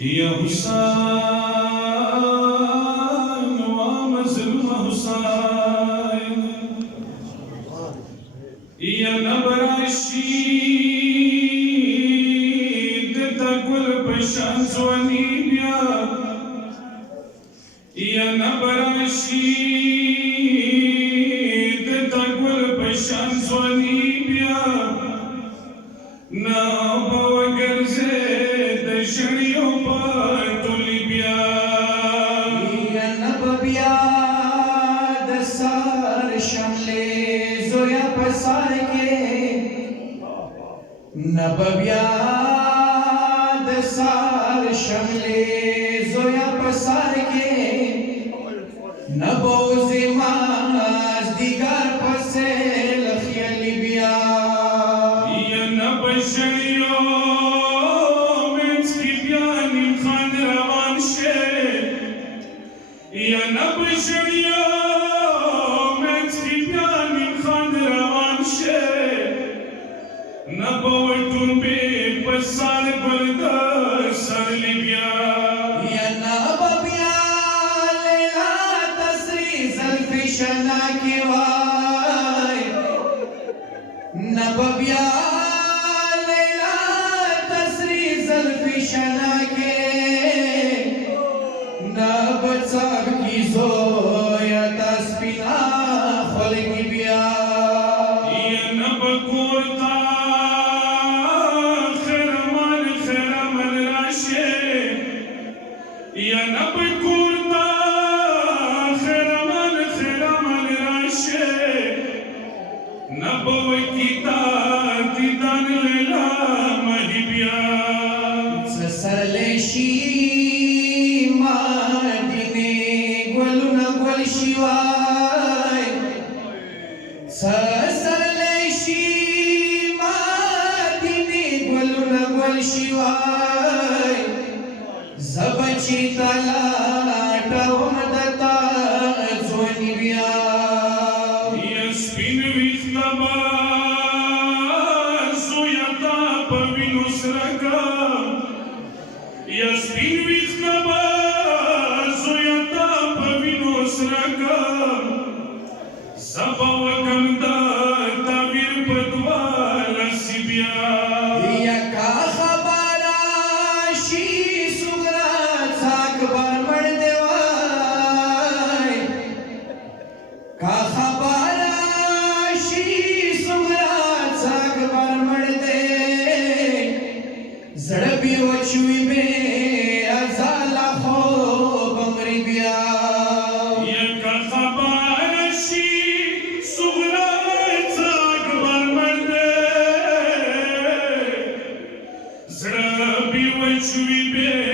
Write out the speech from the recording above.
يا حسين ومظلوم حسين يا نبر الشيد تقول بشان زوني بيا يا نبر الشيد تقول بشان زوني بيا نابا وقرزي شریو پاتولی بیا یا نببیا دسار شملے زویا پسار کے نببیا دسار شملے زویا پسار کے نبوزی ماز دیگر پسے لخیلی بیا یا نب شریو يا نبي شريو متي بياني خان روان شي نبوتون بي بسال بلدا سر ليبيا يا نببيا ليلا تسري زلفي شناكي واي نببيا ليلا تسري زلفي شناكي نبتصاب کی زویا تسپینا خلقی بیا یا نبکورتا خیرمان راشے یا نبکورتا خیرمان راشے نبوکیتا دیدان لیلا مہی بیا سسرلشی سسرلشی مدینی گلونا گل شیوای زبچی تلاٹا ومدتا زونی بیا یا سپین ویختبا زویتا پوینو سرکا یا سپین ویختبا زویتا پوینو سرکا سبا وکم دا تعبیر پدوالا سی بیا یکا خبارا شی سگرا چاک بار مرد وای کا خبارا شی سگرا چاک بار مرد زڑبی وچوی بے ازالا خوب امری بیا یکا خبار شی زربی وچوی بے